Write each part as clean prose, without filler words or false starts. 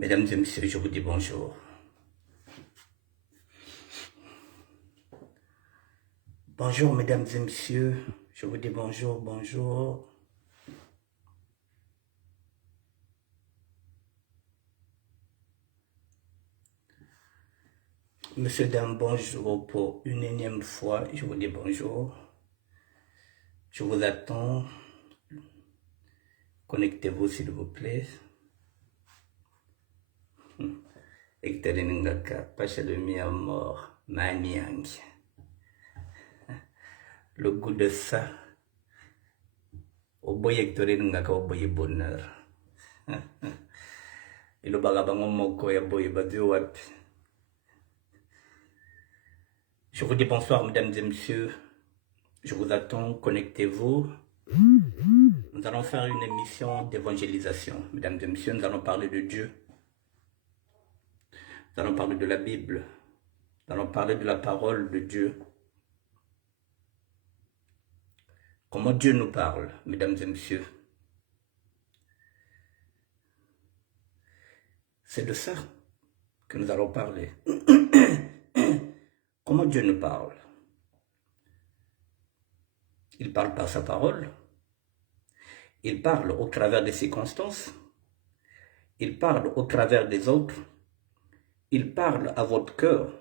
Mesdames et messieurs, je vous dis bonjour. Bonjour, mesdames et messieurs, je vous dis bonjour, bonjour. Monsieur, dame, bonjour pour une énième fois, je vous dis bonjour. Je vous attends. Connectez-vous s'il vous plaît. Ektereningaka, Pachalumi à mort, Maniang. Le goût de ça. Au boy Ektereningaka, au boy bonheur. Et le bagabango moko ya boy badio wapi. Je vous dis bonsoir, mesdames et messieurs. Je vous attends, connectez-vous. Nous allons faire une émission d'évangélisation. Mesdames et messieurs, nous allons parler de Dieu. Nous allons parler de la Bible. Nous allons parler de la parole de Dieu. Comment Dieu nous parle, mesdames et messieurs. C'est de ça que nous allons parler. Comment Dieu nous parle. Il parle par sa parole. Il parle au travers des circonstances. Il parle au travers des autres. Il parle à votre cœur.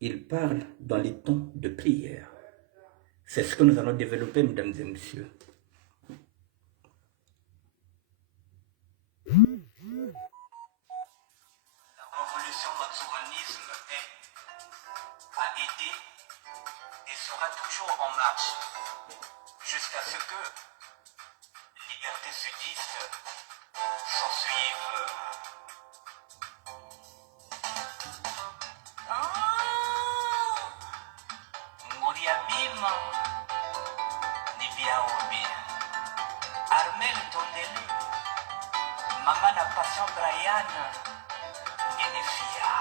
Il parle dans les temps de prière. C'est ce que nous allons développer, mesdames et messieurs. La révolution matsumanisme a été et sera toujours en marche jusqu'à ce que liberté sudiste s'ensuive. Moriabima Nibiaobi Armel Tondele Maman la passion Brian Genefia.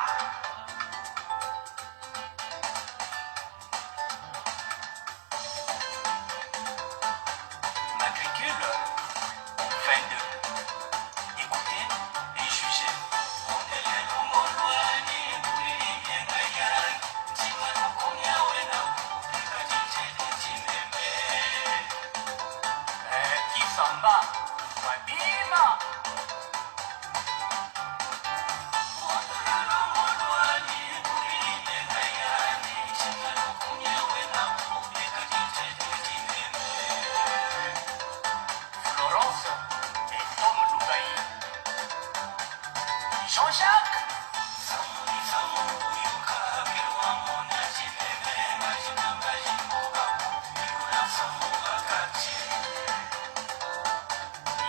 Matricule 22. Écoutez et jugez. Kisamba Wabima. Florence et Tom Lougaï. Jean-Jacques.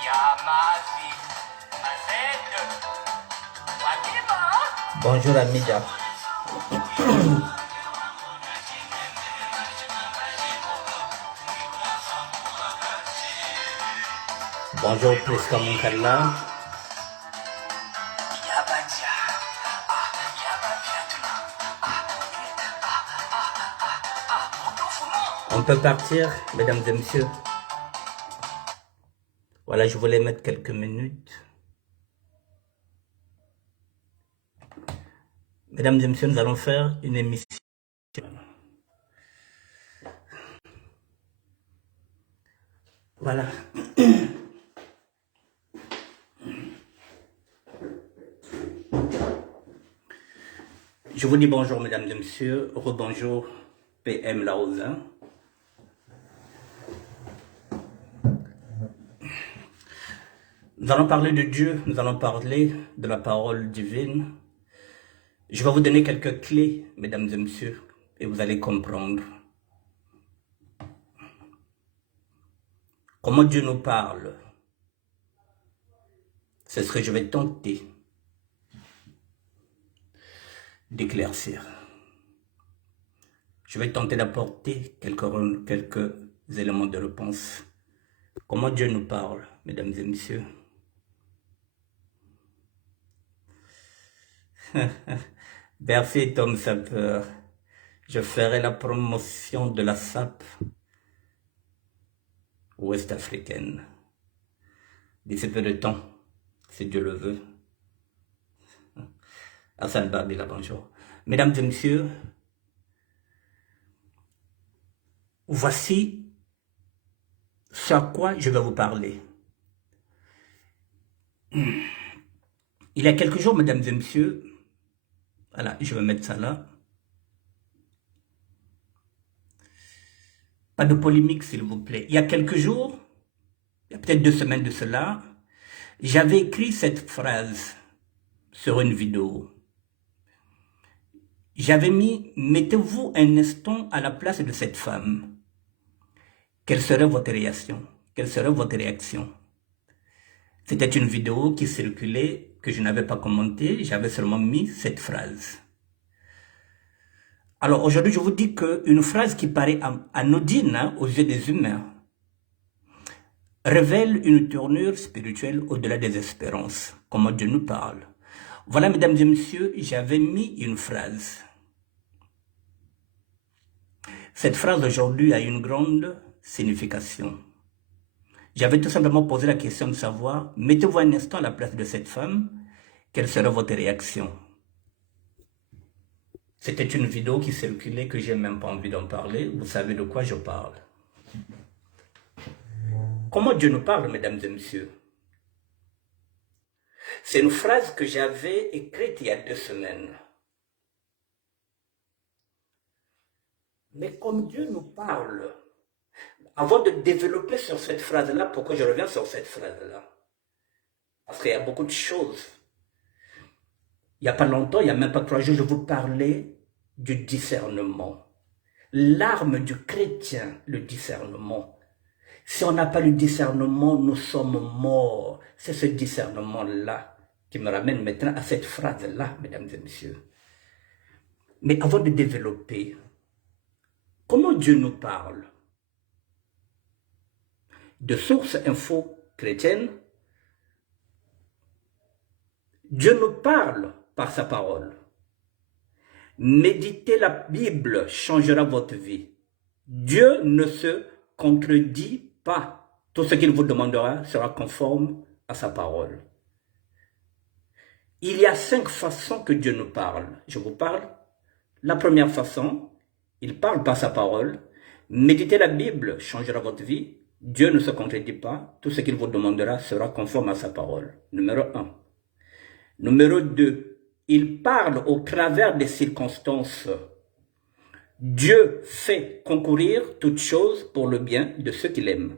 Yamazi. Mazed. Wabima. Bonjour Amida. Bonjour Priska Munkala. On peut partir, mesdames et messieurs. Voilà, je voulais mettre quelques minutes. Mesdames et messieurs, nous allons faire une émission. Voilà. Je vous dis bonjour, mesdames et messieurs. Rebonjour, PM Laosin. Nous allons parler de Dieu, nous allons parler de la parole divine. Je vais vous donner quelques clés, mesdames et messieurs, et vous allez comprendre. Comment Dieu nous parle. C'est ce que je vais tenter d'éclaircir. Je vais tenter d'apporter quelques éléments de réponse. Comment Dieu nous parle, mesdames et messieurs. Merci Tom Sapeur. Je ferai la promotion de la SAP ouest africaine d'ici peu de temps. si Dieu le veut. Hassan Babila, bonjour. Mesdames et messieurs, voici ce à quoi je vais vous parler. Il y a quelques jours, mesdames et messieurs, voilà, je vais mettre ça là. Pas de polémique, s'il vous plaît. Il y a quelques jours, il y a peut-être 2 semaines de cela, j'avais écrit cette phrase sur une vidéo. J'avais mis, mettez-vous un instant à la place de cette femme. Quelle serait votre réaction? Quelle serait votre réaction? C'était une vidéo qui circulait, que je n'avais pas commentée, j'avais seulement mis cette phrase. Alors aujourd'hui, je vous dis qu'une phrase qui paraît anodine aux yeux des humains révèle une tournure spirituelle au-delà des espérances, comment Dieu nous parle. Voilà, mesdames et messieurs, j'avais mis une phrase. Cette phrase aujourd'hui a une grande signification. J'avais tout simplement posé la question de savoir, mettez-vous un instant à la place de cette femme, quelle serait votre réaction? C'était une vidéo qui circulait que j'ai même pas envie d'en parler, vous savez de quoi je parle. Comment Dieu nous parle, mesdames et messieurs? C'est une phrase que j'avais écrite il y a 2 semaines. Mais comme Dieu nous parle, avant de développer sur cette phrase-là, pourquoi je reviens sur cette phrase-là? Parce qu'il y a beaucoup de choses. Il n'y a pas longtemps, il n'y a même pas 3 jours, je vous parlais du discernement. L'arme du chrétien, le discernement. Si on n'a pas le discernement, nous sommes morts. C'est ce discernement-là qui me ramène maintenant à cette phrase-là, mesdames et messieurs. Mais avant de développer, comment Dieu nous parle? De sources info chrétiennes, Dieu nous parle par sa parole. Méditer la Bible changera votre vie. Dieu ne se contredit pas. Tout ce qu'il vous demandera sera conforme à sa parole. Il y a 5 façons que Dieu nous parle. Je vous parle. La première façon, il parle par sa parole. Méditer la Bible changera votre vie. Dieu ne se contredit pas. Tout ce qu'il vous demandera sera conforme à sa parole. Numéro 1. Numéro 2. Il parle au travers des circonstances. Dieu fait concourir toutes choses pour le bien de ceux qu'il aime.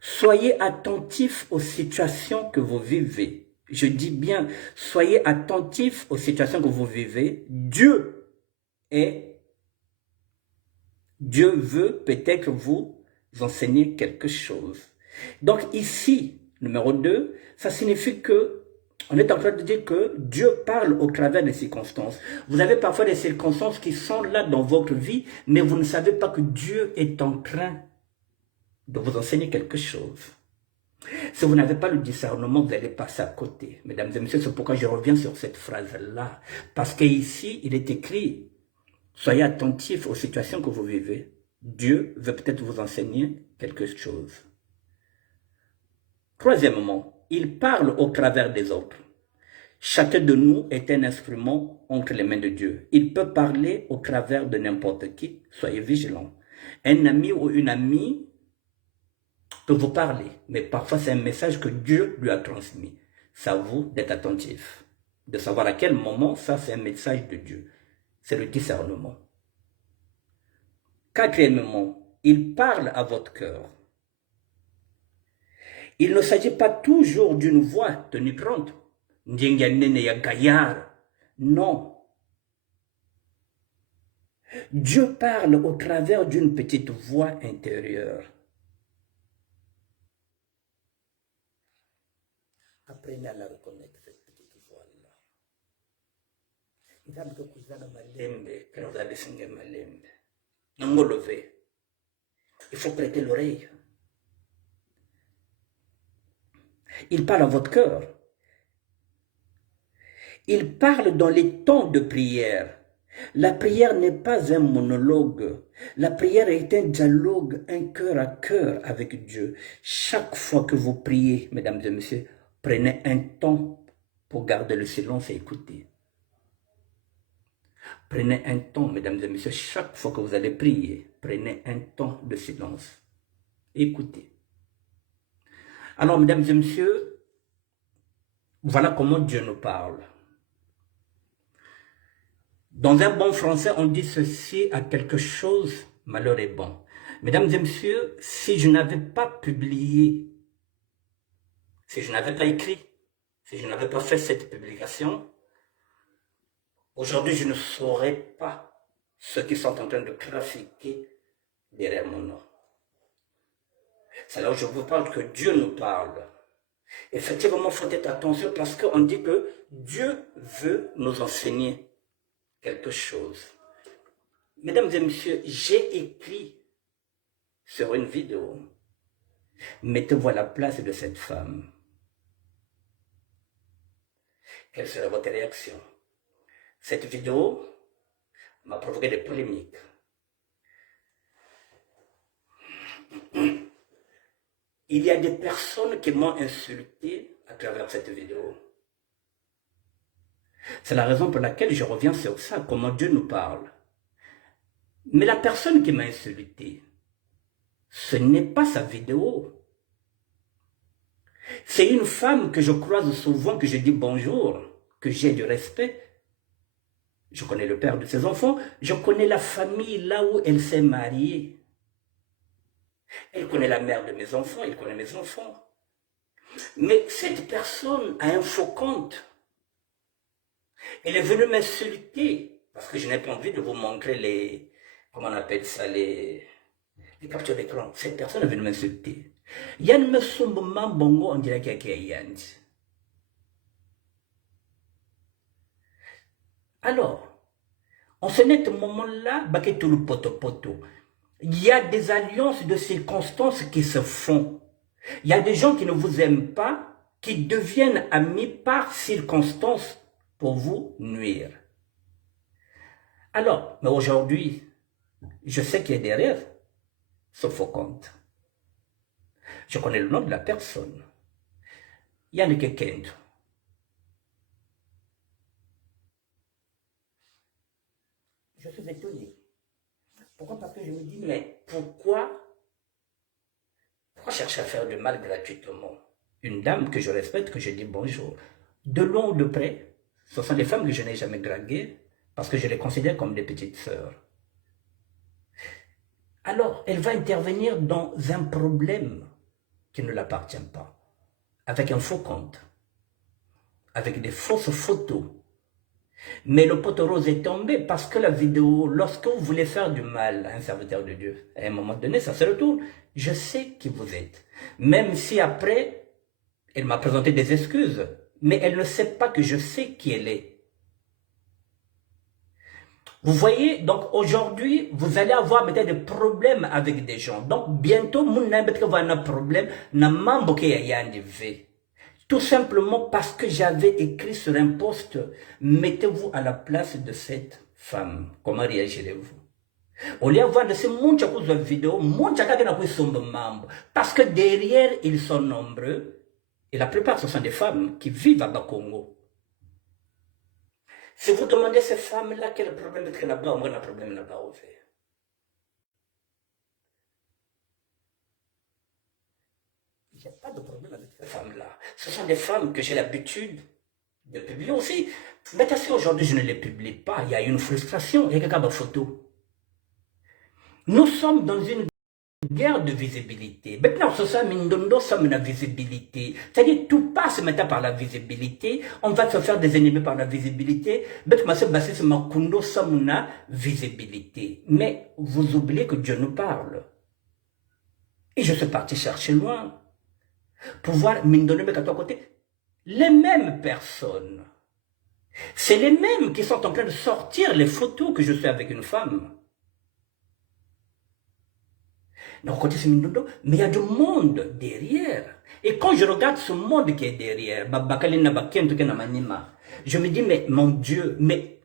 Soyez attentifs aux situations que vous vivez. Je dis bien, soyez attentifs aux situations que vous vivez. Dieu veut peut-être vous enseigner quelque chose. Donc ici, numéro 2, ça signifie que on est en train de dire que Dieu parle au travers des circonstances. Vous avez parfois des circonstances qui sont là dans votre vie, mais vous ne savez pas que Dieu est en train de vous enseigner quelque chose. Si vous n'avez pas le discernement, vous allez passer à côté. Mesdames et messieurs, c'est pourquoi je reviens sur cette phrase-là. Parce qu'ici, il est écrit, soyez attentifs aux situations que vous vivez. Dieu veut peut-être vous enseigner quelque chose. Troisièmement, il parle au travers des autres. Chacun de nous est un instrument entre les mains de Dieu. Il peut parler au travers de n'importe qui. Soyez vigilants. Un ami ou une amie peut vous parler, mais parfois c'est un message que Dieu lui a transmis. C'est à vous d'être attentif, de savoir à quel moment ça c'est un message de Dieu. C'est le discernement. Quatrièmement, il parle à votre cœur. Il ne s'agit pas toujours d'une voix tonitruante. Non. Dieu parle au travers d'une petite voix intérieure. Apprenez à la reconnaître, cette petite voix-là. Il faut prêter l'oreille. Il parle à votre cœur. Il parle dans les temps de prière. La prière n'est pas un monologue. La prière est un dialogue, un cœur à cœur avec Dieu. Chaque fois que vous priez, mesdames et messieurs, Prenez un temps pour garder le silence et écouter. Prenez un temps, mesdames et messieurs, chaque fois que vous allez prier, prenez un temps de silence. Écoutez. Alors, mesdames et messieurs, voilà comment Dieu nous parle. Dans un bon français, on dit ceci à quelque chose, malheur est bon. Mesdames et messieurs, si je n'avais pas publié, si je n'avais pas écrit, si je n'avais pas fait cette publication, aujourd'hui je ne saurais pas ceux qui sont en train de trafiquer derrière mon nom. C'est là où je vous parle que Dieu nous parle. Effectivement, il faut être attention parce qu'on dit que Dieu veut nous enseigner quelque chose. Mesdames et messieurs, j'ai écrit sur une vidéo. Mettez-vous à la place de cette femme. Quelle sera votre réaction? Cette vidéo m'a provoqué des polémiques. Il y a des personnes qui m'ont insulté à travers cette vidéo. C'est la raison pour laquelle je reviens sur ça, comment Dieu nous parle. Mais la personne qui m'a insulté, ce n'est pas sa vidéo. C'est une femme que je croise souvent, que je dis bonjour, que j'ai du respect. Je connais le père de ses enfants, je connais la famille là où elle s'est mariée. Elle connaît la mère de mes enfants, elle connaît mes enfants. Mais cette personne a un faux compte. Elle est venue m'insulter, parce que je n'ai pas envie de vous montrer les, comment on appelle ça, les captures d'écran. Cette personne est venue m'insulter. Yann me sombe bongo, on dirait qu'il y a Yann. Alors, en ce net moment-là, baké tout le poto. Il y a des alliances de circonstances qui se font. Il y a des gens qui ne vous aiment pas, qui deviennent amis par circonstance pour vous nuire. Alors, mais aujourd'hui, je sais qu'il y a derrière ce faux compte. Je connais le nom de la personne. Yannick Kent. Je suis étonné. Pourquoi? Parce que je me dis, mais pourquoi chercher à faire du mal gratuitement? Une dame que je respecte, que je dis bonjour. De loin ou de près, ce sont des femmes que je n'ai jamais draguées parce que je les considère comme des petites sœurs. Alors, elle va intervenir dans un problème qui ne l'appartient pas, avec un faux compte, avec des fausses photos. Mais le poteau rose est tombé parce que la vidéo, lorsque vous voulez faire du mal à un serviteur de Dieu, à un moment donné, ça se retourne. Je sais qui vous êtes. Même si après, elle m'a présenté des excuses, mais elle ne sait pas que je sais qui elle est. Vous voyez, donc aujourd'hui, vous allez avoir peut-être des problèmes avec des gens. Donc bientôt, vous n'avez pas un problème, tout simplement parce que j'avais écrit sur un post, mettez-vous à la place de cette femme. Comment réagirez-vous? Au lieu de voir de ces vidéos, parce que derrière, ils sont nombreux, et la plupart, ce sont des femmes qui vivent à Bakongo. Si vous demandez à ces femmes-là quel problème est là-bas, on a un problème là-bas au fait. Il n'y a pas de problème avec ces femmes-là. Ce sont des femmes que j'ai l'habitude de publier aussi. Mais si aujourd'hui je ne les publie pas, il y a une frustration, il y a une photo. Nous sommes dans une guerre de visibilité. Maintenant, ce sont une visibilité. C'est-à-dire, tout passe maintenant par la visibilité. On va se faire des ennemis par la visibilité. Visibilité. Mais vous oubliez que Dieu nous parle. Et je suis parti chercher loin. Pour voir, côté, les mêmes personnes. C'est les mêmes qui sont en train de sortir les photos que je suis avec une femme. Donc, côté c'est Mindondo, mais il y a du monde derrière. Et quand je regarde ce monde qui est derrière, je me dis, mais mon Dieu, mais...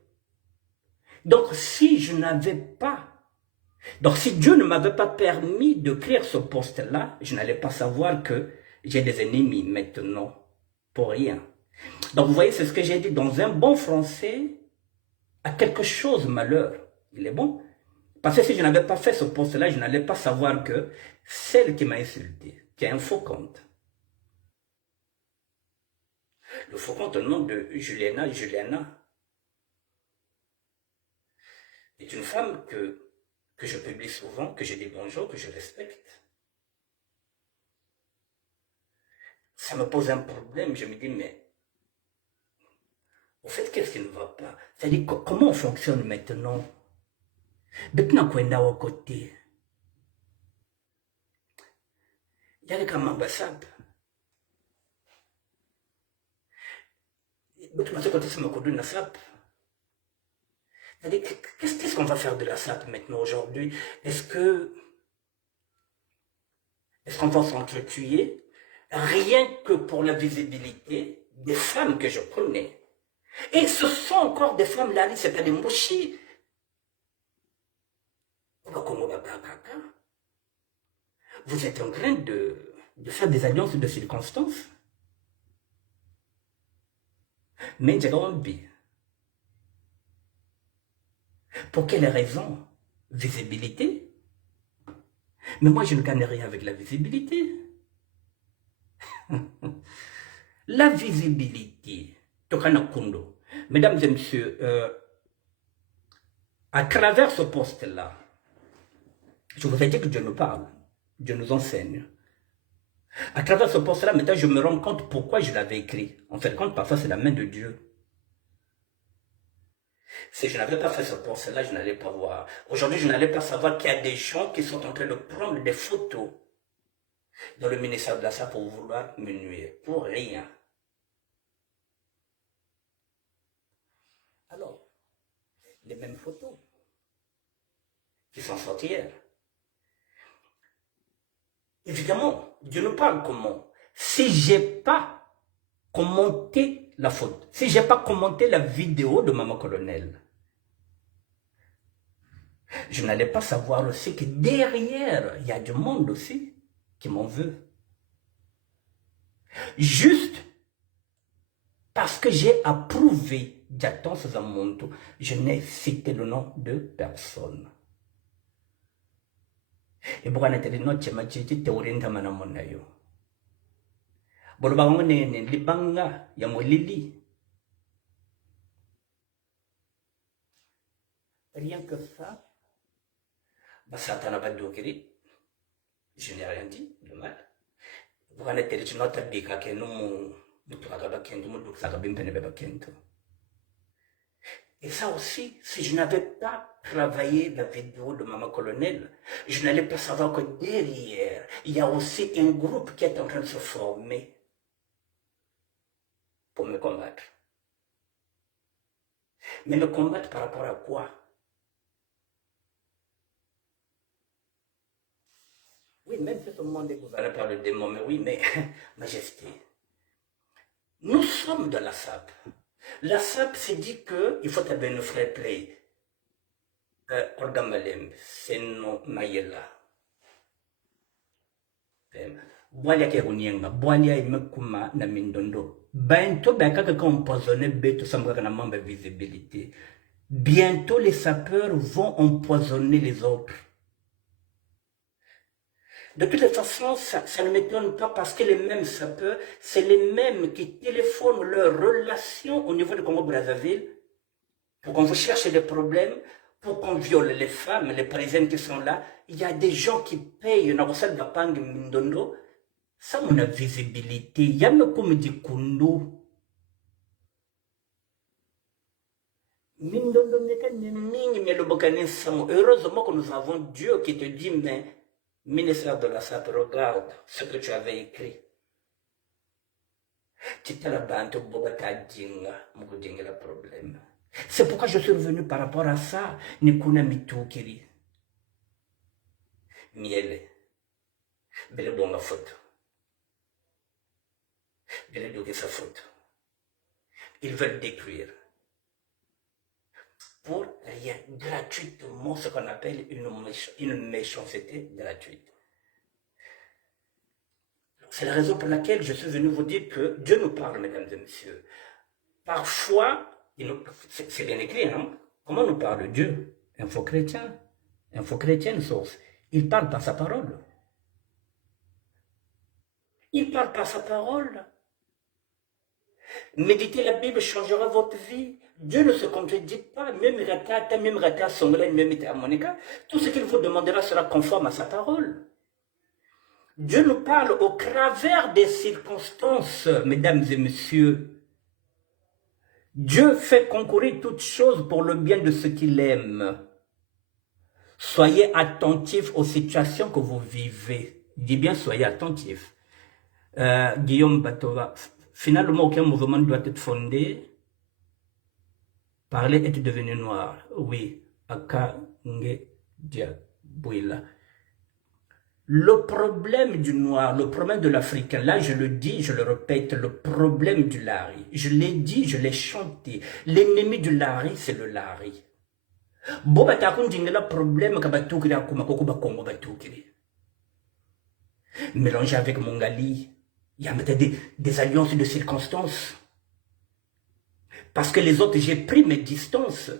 Donc, si je n'avais pas... Donc, si Dieu ne m'avait pas permis de créer ce poste-là, je n'allais pas savoir que j'ai des ennemis maintenant. pour rien. Donc vous voyez, c'est ce que j'ai dit, dans un bon français, à quelque chose malheur, il est bon. Parce que si je n'avais pas fait ce poste-là, je n'allais pas savoir que celle qui m'a insulté, qui a un faux compte. Le faux compte au nom de Juliana, est une femme que je publie souvent, que je dis bonjour, que je respecte. Ça me pose un problème, je me dis, mais au fait, qu'est-ce qui ne va pas? C'est-à-dire, comment on fonctionne maintenant? Maintenant qu'on est à côté, il y a des comme ambassade. Maintenant, c'est quand c'est me conduit la SAP. C'est-à-dire, qu'est-ce qu'on va faire de la SAP maintenant aujourd'hui? Est-ce qu'on va s'entretuer? Rien que pour la visibilité des femmes que je connais. Et ce sont encore des femmes là, c'est-à-dire Mouchi. Vous êtes en train de faire des alliances de circonstances. Mais pour quelle raison? Visibilité. Mais moi, je ne gagne rien avec la visibilité. La visibilité. Mesdames et messieurs, à travers ce poste-là, je vous ai dit que Dieu nous parle, Dieu nous enseigne. À travers ce poste-là, maintenant, je me rends compte pourquoi je l'avais écrit. En fait, compte, parfois, c'est la main de Dieu. Si je n'avais pas fait ce poste-là, je n'allais pas voir. Aujourd'hui, je n'allais pas savoir qu'il y a des gens qui sont en train de prendre des photos dans le ministère de la SAP pour vouloir me nuire. Pour rien. Alors, les mêmes photos qui sont sorties hier. Évidemment, Dieu nous parle comment? Si j'ai pas commenté la photo, si j'ai pas commenté la vidéo de Maman Colonel, je n'allais pas savoir aussi que derrière, il y a du monde aussi qui m'en veut. Juste parce que j'ai approuvé Jatan Sazamonto, je n'ai cité le nom de personne. Et pour en être notre chamachi, théorie d'amana monayo. Bolobango ne libanga ya molili. Rien que ça, Basatana Badokiri, je n'ai rien dit de mal. Pour en être notre bika que nous et ça aussi, si je n'avais pas travaillé la vidéo de Maman Colonel, je n'allais pas savoir que derrière, il y a aussi un groupe qui est en train de se former pour me combattre. Mais me combattre par rapport à quoi? Oui, même si tout le monde est gouverné par le démon, mais oui, mais majesté. Nous sommes dans la SAP. La SAP s'est dit qu'il faut avoir une frère play. Orgamalem, c'est non Mayela. Boalia ke runienga, boalia imekuma na mindondo. Bientôt, ben kaka empoisonné beto sambraka na mamba visibilité. Bientôt, les sapeurs vont empoisonner les autres. De toutes les façons, ça ne m'étonne pas parce que les mêmes sapeurs, c'est les mêmes qui téléphonent leurs relations au niveau du Congo-Brazzaville pour qu'on vous cherche des problèmes, pour qu'on viole les femmes, les parisiennes qui sont là. Il y a des gens qui payent une recette de Pang Mindondo. Ça, mon visibilité. Il y a même comme dit Kundu. Mindondo, heureusement que nous avons Dieu qui te dit, mais ministère de la SAP, regarde ce que tu avais écrit. C'est pourquoi je suis revenu par rapport à ça. Nikuna Mitukiri. Miele. Bele bonga photo. Bele doge sa photo. Ils veulent détruire. Pour rien, gratuitement, ce qu'on appelle une méchanceté gratuite. C'est la raison pour laquelle je suis venu vous dire que Dieu nous parle, mesdames et messieurs. Parfois, c'est bien écrit, hein? Comment nous parle Dieu? Un faux chrétien, une source. Il parle par sa parole. Il parle par sa parole. Méditer la Bible changera votre vie. Dieu ne se contredit pas, même Rata Songlen, même Monica. Tout ce qu'il vous demandera sera conforme à sa parole. Dieu nous parle au travers des circonstances, mesdames et messieurs. Dieu fait concourir toutes choses pour le bien de ceux qu'il aime. Soyez attentifs aux situations que vous vivez. Dis bien, soyez attentifs. Guillaume Batova, finalement, aucun mouvement doit être fondé. Parler est devenu noir. Oui. Le problème du noir, le problème de l'Africain, là je le dis, je le répète, le problème du lari. Je l'ai dit, je l'ai chanté. L'ennemi du lari, c'est le lari. Boba takunjinga le problème que batukiri akuma koko bakongo batukiri. Mélangé avec Mongali, il y a peut-être des alliances de circonstances. Parce que les autres, j'ai pris mes distances.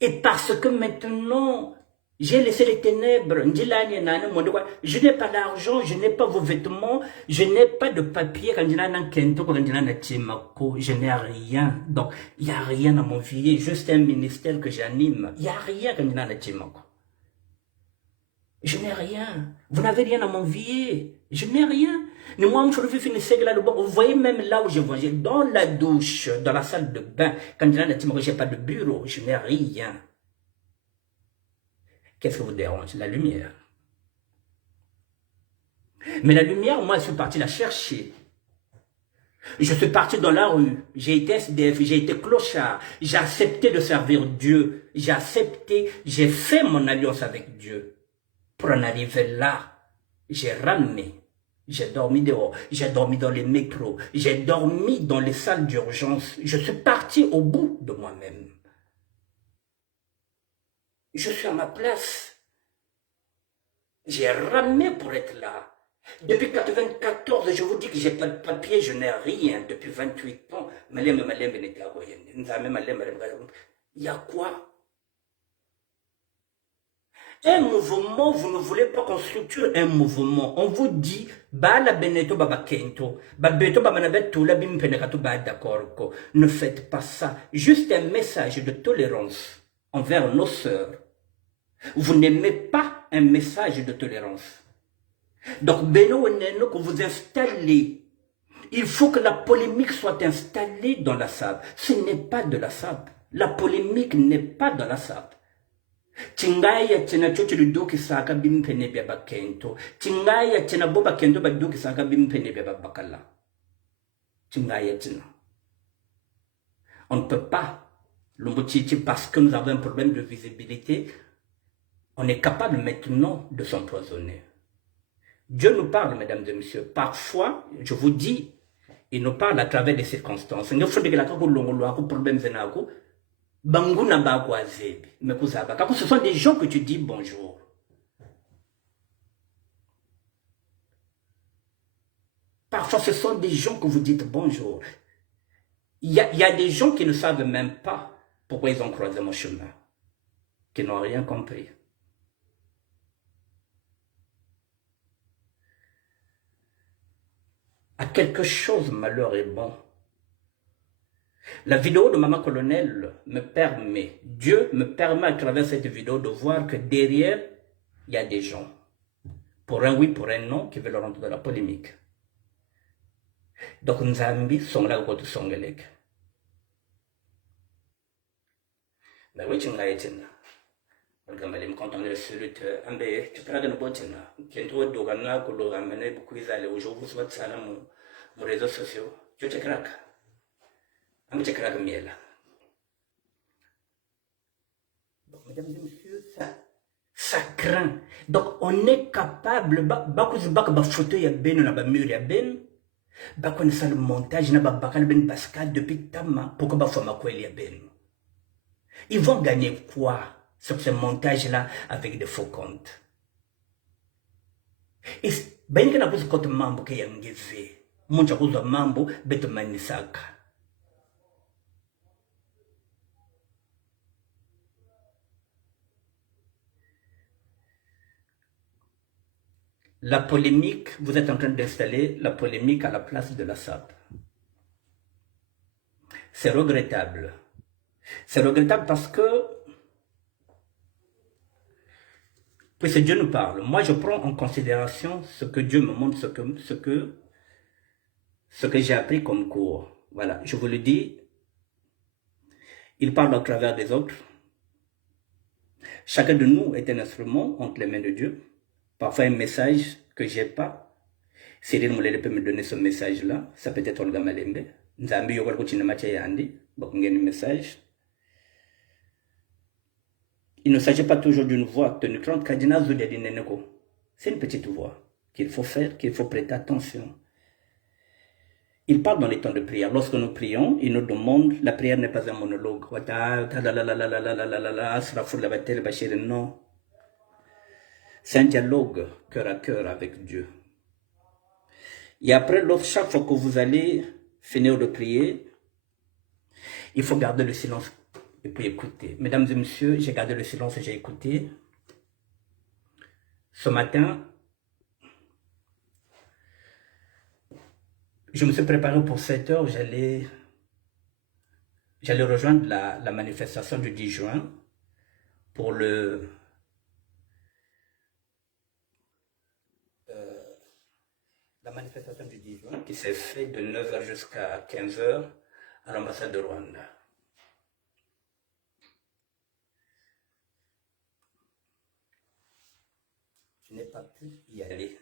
Et parce que maintenant, j'ai laissé les ténèbres. Je n'ai pas d'argent, je n'ai pas vos vêtements, je n'ai pas de papier. Je n'ai rien. Donc, il n'y a rien à m'envier. Juste un ministère que j'anime. Il n'y a rien. Je n'ai rien. Vous n'avez rien à m'envier. Je n'ai rien. Vous voyez même là où je voyais, dans la douche, dans la salle de bain, quand je n'ai pas de bureau, je n'ai rien. Qu'est-ce que vous dérange? La lumière. Mais la lumière, moi, je suis parti la chercher. Je suis parti dans la rue, j'ai été SDF, j'ai été clochard, j'ai accepté de servir Dieu, j'ai accepté, j'ai fait mon alliance avec Dieu. Pour en arriver là, j'ai ramené. J'ai dormi dehors, j'ai dormi dans les métros, j'ai dormi dans les salles d'urgence. Je suis parti au bout de moi-même. Je suis à ma place. J'ai ramé pour être là. Depuis 1994, je vous dis que j'ai pas de papier, je n'ai rien. Depuis 28 ans, il y a quoi? Un mouvement, vous ne voulez pas qu'on structure un mouvement. On vous dit, ne faites pas ça. Juste un message de tolérance envers nos sœurs. Vous n'aimez pas un message de tolérance. Donc, que vous installez. Il faut que la polémique soit installée dans la SAB. Ce n'est pas de la SAB. La polémique n'est pas dans la SAB. Tingaya tena chocho ludoki saka bimpene bya bakento. Tingaya tena boba kento badoki saka bimpene bya bakala. Tingaya tena. On ne peut pas. L'ombochichi, parce que nous avons un problème de visibilité, on est capable maintenant de s'empoisonner. Dieu nous parle, mesdames et messieurs. Parfois, je vous dis, il nous parle à travers des circonstances. Il faut que la problème ce sont des gens que tu dis bonjour. Parfois, ce sont des gens que vous dites bonjour. Il y a des gens qui ne savent même pas pourquoi ils ont croisé mon chemin, qui n'ont rien compris. À quelque chose, malheur est bon. La vidéo de Maman Colonel me permet, Dieu me permet à travers cette vidéo de voir que derrière, il y a des gens, pour un oui, pour un non, qui veulent rentrer dans la polémique. Donc, Nzambi sont là où sont les legs. Mais oui, tu m'as été là. Regarde, quand on est sur le terrain, tu peux regarder le botin là. Quand tu vois Dogana, que l'on ramène beaucoup les allées, aujourd'hui, vous êtes ça là, mon réseaux sociaux. Tu te craques. Donc, mesdames et messieurs, ça craint. Donc, on est capable, fauteuil à ben, on a mur à ben, on a le montage, on a bakal ben bascal depuis tama, pourquoi ba fama quoi il y a ben. Ils vont gagner quoi sur ce montage-là avec des faux comptes? Et Baini kana kuzi kote mambo ke yangeze. Muncha kuza mambo beto manisaka. La polémique, vous êtes en train d'installer la polémique à la place de la SAP. C'est regrettable. C'est regrettable parce que, puisque Dieu nous parle, moi je prends en considération ce que Dieu me montre, ce que j'ai appris comme cours. Voilà, je vous le dis, il parle au travers des autres. Chacun de nous est un instrument entre les mains de Dieu. Parfois un message que j'ai pas. Cyril Moulele peut me donner ce message-là. Ça peut être Olga Malembe. Nzambi yokol ko chine macha yandi. Bok ngeni message. Il ne s'agit pas toujours d'une voix tonitruante. Kadina Zoudia Dineneko. C'est une petite voix qu'il faut faire, qu'il faut prêter attention. Il parle dans les temps de prière. Lorsque nous prions, il nous demande, la prière n'est pas un monologue. Non. C'est un dialogue cœur à cœur avec Dieu. Et après, chaque fois que vous allez finir de prier, il faut garder le silence et puis écouter. Mesdames et messieurs, j'ai gardé le silence et j'ai écouté. Ce matin, je me suis préparé pour 7 heures. J'allais rejoindre la manifestation du 10 juin pour la manifestation du 10 juin qui s'est faite de 9 h jusqu'à 15 h à l'ambassade de Rwanda. Je n'ai pas pu y aller.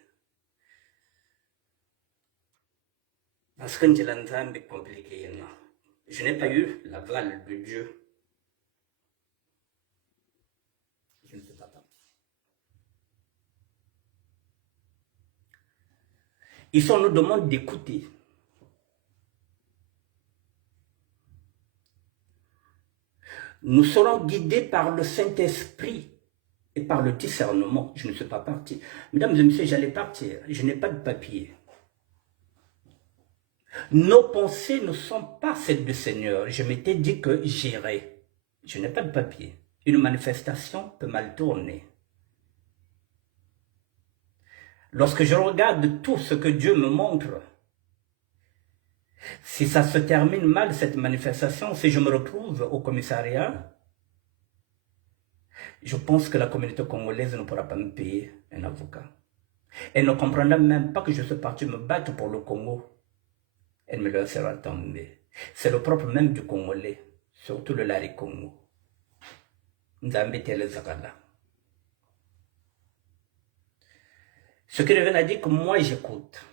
Parce que Njilanzambe est compliqué. Je n'ai pas eu l'aval de Dieu. Je ne sais pas parti. Ici, on nous demande d'écouter. Nous serons guidés par le Saint-Esprit et par le discernement. Je ne suis pas parti. Mesdames et messieurs, j'allais partir. Je n'ai pas de papier. Nos pensées ne sont pas celles du Seigneur. Je m'étais dit que j'irais. Je n'ai pas de papier. Une manifestation peut mal tourner. Lorsque je regarde tout ce que Dieu me montre, si ça se termine mal, cette manifestation, si je me retrouve au commissariat, je pense que la communauté congolaise ne pourra pas me payer un avocat. Elle ne comprendra même pas que je suis parti me battre pour le Congo. Elle me laissera tomber. C'est le propre même du Congolais, surtout le Lari Congo. Nzambe Tele Zakala. Ce que je viens de dire, que moi j'écoute.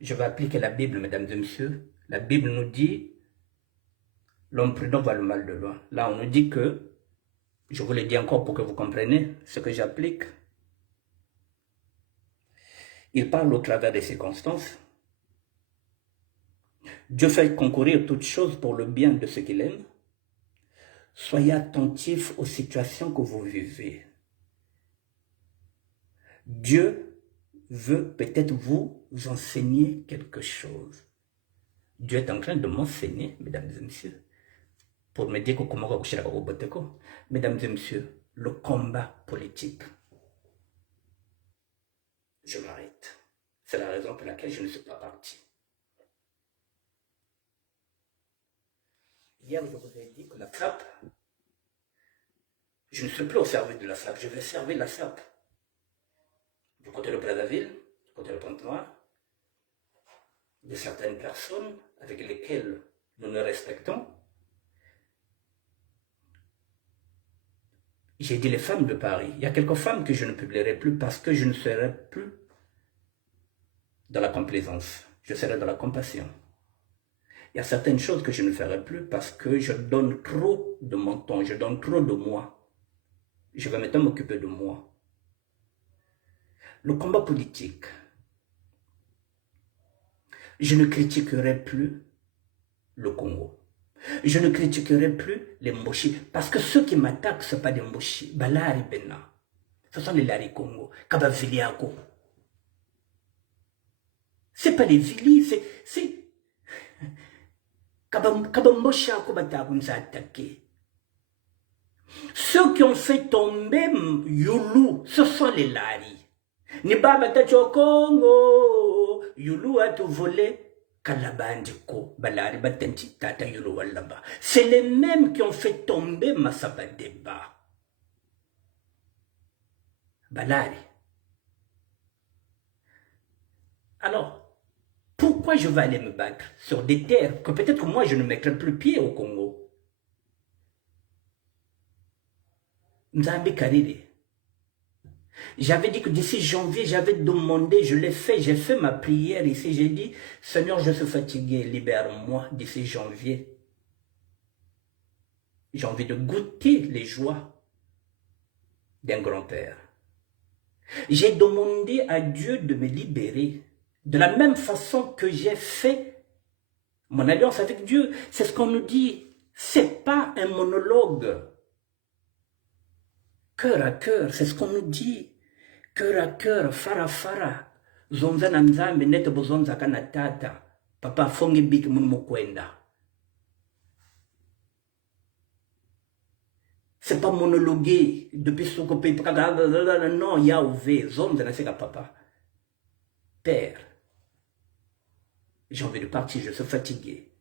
Je vais appliquer la Bible, mesdames et messieurs. La Bible nous dit, l'homme prudent voit le mal de loin. Là, on nous dit que, je vous le dis encore pour que vous compreniez ce que j'applique. Il parle au travers des circonstances. Dieu fait concourir toutes choses pour le bien de ceux qu'il aime. Soyez attentifs aux situations que vous vivez. Dieu veut peut-être vous enseigner quelque chose. Dieu est en train de m'enseigner, mesdames et messieurs, pour me dire comment mesdames et messieurs, le combat politique. Je m'arrête. C'est la raison pour laquelle je ne suis pas parti. Hier, je vous ai dit que la SAP, je ne suis plus au service de la SAP, je vais servir la SAP. Du côté de Brazzaville, du côté de Pointe-Noire, de certaines personnes avec lesquelles nous nous respectons. J'ai dit les femmes de Paris. Il y a quelques femmes que je ne publierai plus parce que je ne serai plus dans la complaisance. Je serai dans la compassion. Il y a certaines choses que je ne ferai plus parce que je donne trop de mon temps, je donne trop de moi. Je vais maintenant m'occuper de moi. Le combat politique, je ne critiquerai plus le Congo. Je ne critiquerai plus les Mboshi. Parce que ceux qui m'attaquent, ce ne sont pas des Mboshi. Balari Bena. Ce sont les Lari Congo. Kabaviliako. C'est pas les Vili, c'est... Kabambosha Kobata nous a attaqué. Ceux qui ont fait tomber Youlou, ce sont les Lari. Ni Baba Tacho Congo, Youlou a tout volé. Kalabandiko, Balari Batenti Tata Youlou Walaba. C'est les mêmes qui ont fait tomber Massaba Deba. Balari. Alors, pourquoi je vais aller me battre sur des terres que peut-être moi je ne mettrai plus pied au Congo? Nzambi Kariri. J'avais dit que d'ici janvier, j'avais demandé, je l'ai fait, j'ai fait ma prière ici, j'ai dit, Seigneur, je suis fatigué, libère-moi d'ici janvier. J'ai envie de goûter les joies d'un grand-père. J'ai demandé à Dieu de me libérer. De la même façon que j'ai fait mon alliance avec Dieu. C'est ce qu'on nous dit. C'est pas un monologue. Cœur à cœur, c'est ce qu'on nous dit. Cœur à cœur, fara fara. Zonza na nzambe nete bozonza kana tata. Papa fongi biki munu mukwenda. C'est pas monologuer depuis ce que non, Yahweh, zonza na seka papa. Père, j'ai envie de partir, je suis fatigué.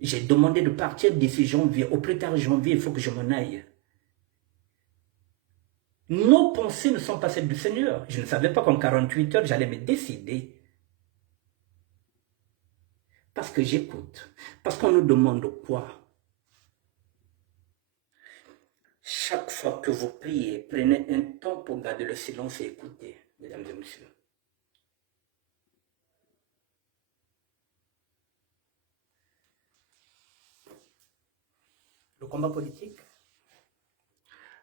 J'ai demandé de partir d'ici janvier. Au plus tard janvier, il faut que je m'en aille. Nos pensées ne sont pas celles du Seigneur. Je ne savais pas qu'en 48 heures, j'allais me décider. Parce que j'écoute. Parce qu'on nous demande quoi? Chaque fois que vous priez, prenez un temps pour garder le silence et écouter, mesdames et messieurs. Le combat politique.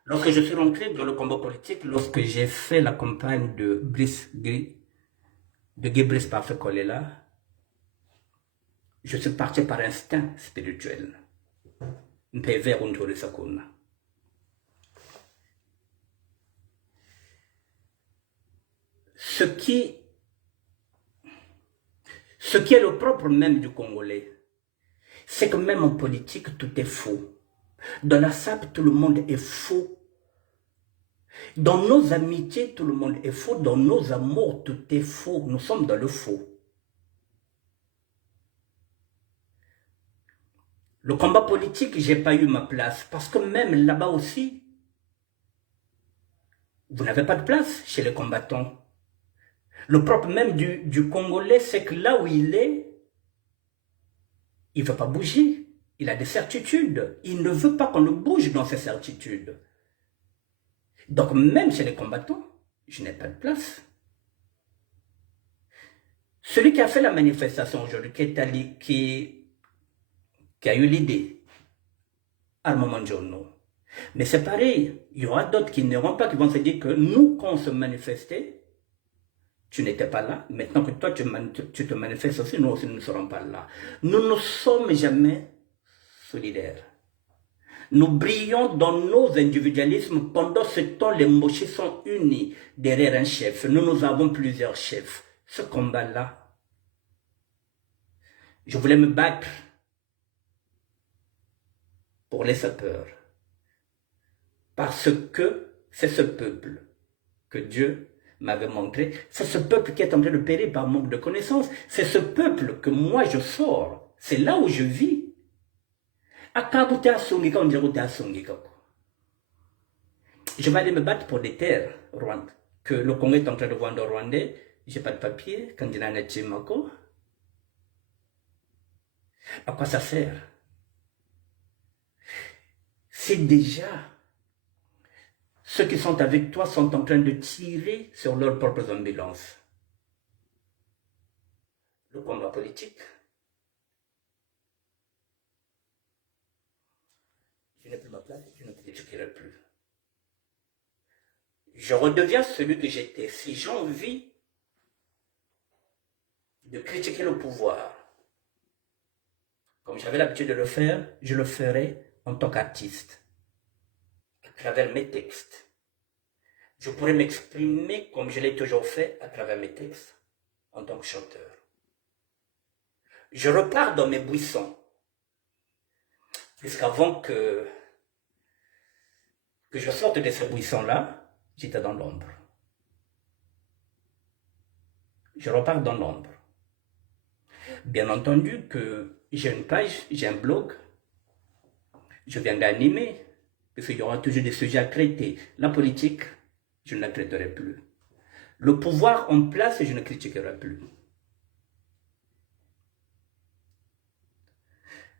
Lorsque je suis rentré dans le combat politique, lorsque j'ai fait la campagne de Guy Brice par ce collet-là, je suis parti par instinct spirituel. Ce qui est le propre même du Congolais, c'est que même en politique, tout est faux. Dans la SAP, tout le monde est faux. Dans nos amitiés, tout le monde est faux. Dans nos amours, tout est faux. Nous sommes dans le faux. Le combat politique, j'ai pas eu ma place. Parce que même là-bas aussi, vous n'avez pas de place chez les combattants. Le propre même du Congolais, c'est que là où il est, il ne veut pas bouger. Il a des certitudes. Il ne veut pas qu'on le bouge dans ses certitudes. Donc même chez les combattants, je n'ai pas de place. Celui qui a fait la manifestation aujourd'hui, qui a eu l'idée, Armand Jono. Mais c'est pareil, il y aura d'autres qui n'iront pas, qui vont se dire que nous, quand on se manifestait, tu n'étais pas là. Maintenant que toi, tu te manifestes aussi, nous aussi, nous ne serons pas là. Nous ne sommes jamais solidaires. Nous brillons dans nos individualismes. Pendant ce temps, les mochis sont unis derrière un chef. Nous avons plusieurs chefs. Ce combat-là, je voulais me battre pour les sapeurs. Parce que c'est ce peuple que Dieu m'avait montré. C'est ce peuple qui est en train de périr par manque de connaissances. C'est ce peuple que moi je sors. C'est là où je vis. Je vais aller me battre pour des terres que le Congo est en train de vendre aux Rwandais. Je n'ai pas de papier. À quoi ça sert? C'est déjà ceux qui sont avec toi sont en train de tirer sur leurs propres ambulances. Le combat politique. Je n'ai plus ma place, je ne critiquerai plus. Je redeviens celui que j'étais. Si j'ai envie de critiquer le pouvoir, comme j'avais l'habitude de le faire, je le ferai en tant qu'artiste, à travers mes textes. Je pourrais m'exprimer comme je l'ai toujours fait à travers mes textes, en tant que chanteur. Je repars dans mes buissons. Puisqu'avant que je sorte de ces buissons-là, j'étais dans l'ombre. Je repars dans l'ombre. Bien entendu que j'ai une page, j'ai un blog, je viens d'animer, parce qu'il y aura toujours des sujets à traiter. La politique, je ne la traiterai plus. Le pouvoir en place, je ne critiquerai plus.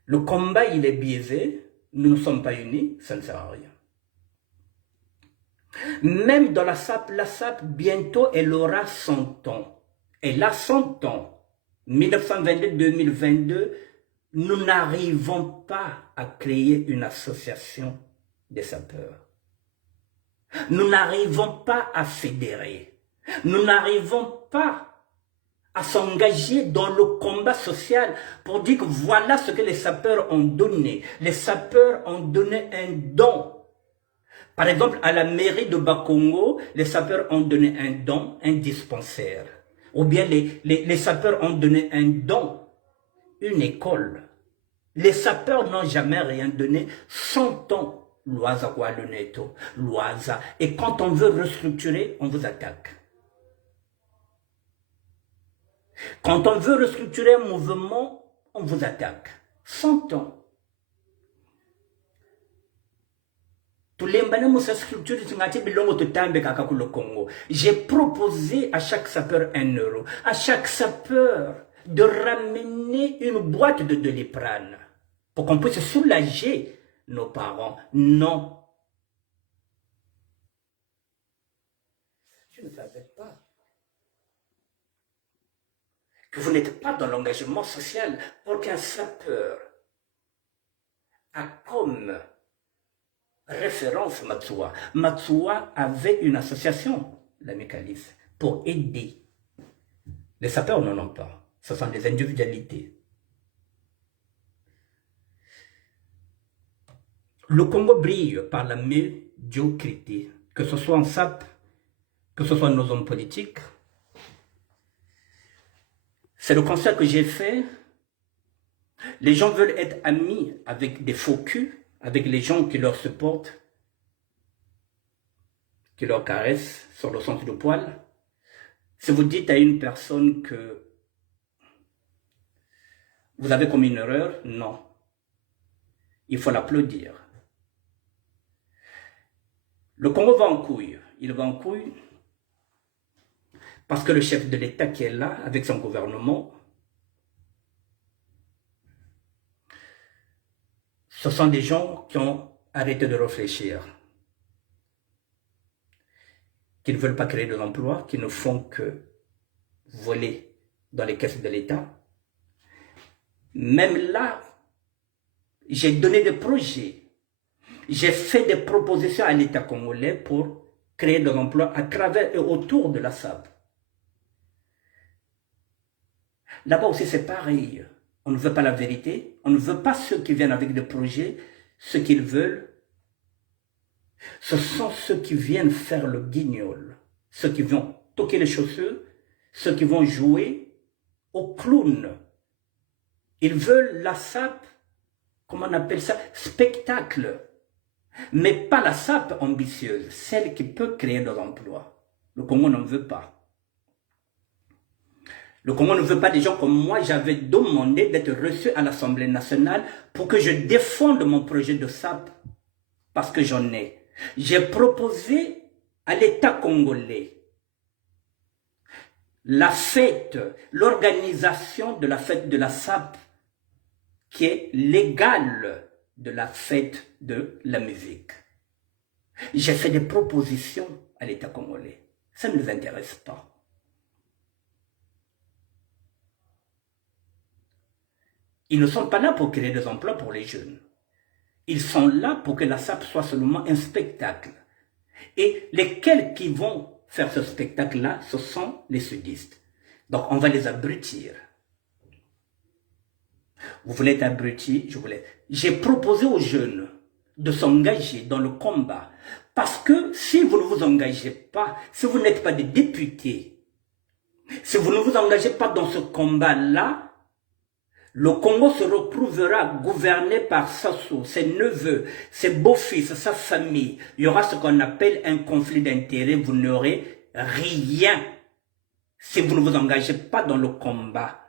Le combat, il est biaisé, nous ne sommes pas unis, ça ne sert à rien. Même dans la SAP, bientôt, elle aura 100 ans. Elle a 100 ans. 1922-2022, nous n'arrivons pas à créer une association des sapeurs. Nous n'arrivons pas à fédérer. Nous n'arrivons pas à s'engager dans le combat social pour dire que voilà ce que les sapeurs ont donné. Les sapeurs ont donné un don. Par exemple, à la mairie de Bakongo, les sapeurs ont donné un don, un dispensaire. Ou bien les sapeurs ont donné un don, une école. Les sapeurs n'ont jamais rien donné, 100 ans. Loisa Gualuneto, Loisa. Et quand on veut restructurer, on vous attaque. Quand on veut restructurer un mouvement, on vous attaque. 100 ans. J'ai proposé à chaque sapeur 1 euro, à chaque sapeur de ramener une boîte de Doliprane pour qu'on puisse soulager nos parents. Non. Je ne savais pas que vous n'êtes pas dans l'engagement social pour qu'un sapeur a comme référence Matsoua. Matsoua avait une association, l'Amicalis, pour aider. Les sapeurs n'en ont pas. Ce sont des individualités. Le Congo brille par la médiocrité, que ce soit en SAP, que ce soit nos hommes politiques. C'est le constat que j'ai fait. Les gens veulent être amis avec des faux culs, avec les gens qui leur supportent, qui leur caressent sur le centre de poil. Si vous dites à une personne que vous avez commis une erreur, non. Il faut l'applaudir. Le Congo va en couille. Il va en couille parce que le chef de l'État qui est là, avec son gouvernement, ce sont des gens qui ont arrêté de réfléchir, qui ne veulent pas créer de l'emploi, qui ne font que voler dans les caisses de l'État. Même là, j'ai donné des projets. J'ai fait des propositions à l'État congolais pour créer de l'emploi à travers et autour de la SAP. Là-bas aussi, c'est pareil. On ne veut pas la vérité. On ne veut pas ceux qui viennent avec des projets. Ce qu'ils veulent, ce sont ceux qui viennent faire le guignol. Ceux qui vont toquer les chaussures. Ceux qui vont jouer au clown. Ils veulent la SAP, comment on appelle ça, spectacle. Mais pas la SAP ambitieuse, celle qui peut créer de l'emploi. Le Congo n'en veut pas. Le Congo ne veut pas des gens comme moi. J'avais demandé d'être reçu à l'Assemblée nationale pour que je défende mon projet de SAP. Parce que j'en ai. J'ai proposé à l'État congolais la fête, l'organisation de la fête de la SAP qui est l'égale de la fête de la musique. J'ai fait des propositions à l'État congolais. Ça ne les intéresse pas. Ils ne sont pas là pour créer des emplois pour les jeunes. Ils sont là pour que la SAP soit seulement un spectacle. Et lesquels qui vont faire ce spectacle-là, ce sont les sudistes. Donc on va les abrutir. Vous voulez être abruti, je voulais. J'ai proposé aux jeunes de s'engager dans le combat. Parce que si vous ne vous engagez pas, si vous n'êtes pas des députés, Si vous ne vous engagez pas dans ce combat-là, le Congo se retrouvera gouverné par Sassou, ses neveux, ses beaux-fils, sa famille. Il y aura ce qu'on appelle un conflit d'intérêts. Vous n'aurez rien si vous ne vous engagez pas dans le combat.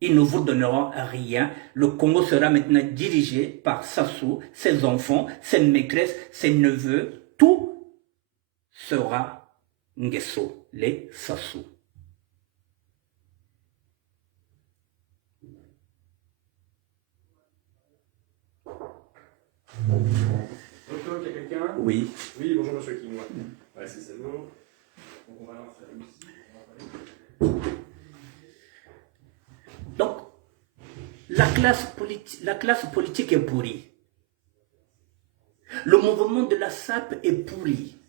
Ils ne vous donneront rien. Le Congo sera maintenant dirigé par Sassou, ses enfants, ses maîtresses, ses neveux. Tout sera Nguesso, les Sassou. Donc, il y a quelqu'un? Oui. Oui, bonjour Monsieur King. Ouais, c'est bon. Donc, on va lancer la musique. Donc, la classe politique est pourrie. Le mouvement de la SAP est pourri.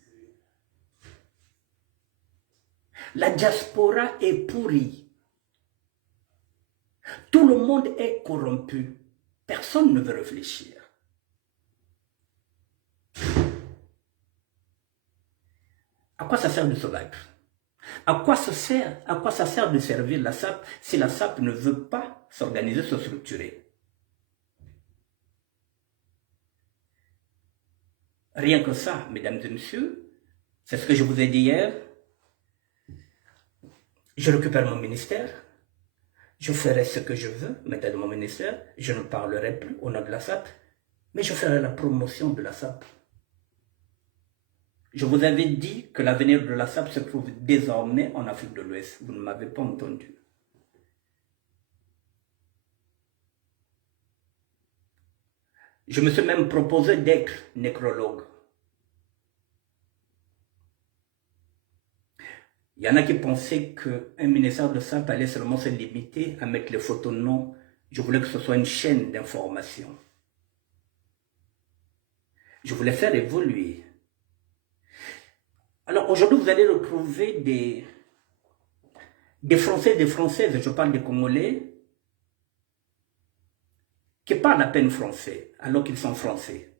La diaspora est pourrie. Tout le monde est corrompu. Personne ne veut réfléchir. À quoi ça sert de se battre? À quoi ça sert de servir la SAP si la SAP ne veut pas s'organiser, se structurer? Rien que ça, mesdames et messieurs, c'est ce que je vous ai dit hier. Je récupère mon ministère, je ferai ce que je veux maintenant de mon ministère, je ne parlerai plus au nom de la SAP, mais je ferai la promotion de la SAP. Je vous avais dit que l'avenir de la SAP se trouve désormais en Afrique de l'Ouest. Vous ne m'avez pas entendu. Je me suis même proposé d'être nécrologue. Il y en a qui pensaient qu'un ministère de SAP allait seulement se limiter à mettre les photos. Non, je voulais que ce soit une chaîne d'information. Je voulais faire évoluer. Alors aujourd'hui, vous allez retrouver des Français et des Françaises, je parle des Congolais, qui parlent à peine français, alors qu'ils sont français.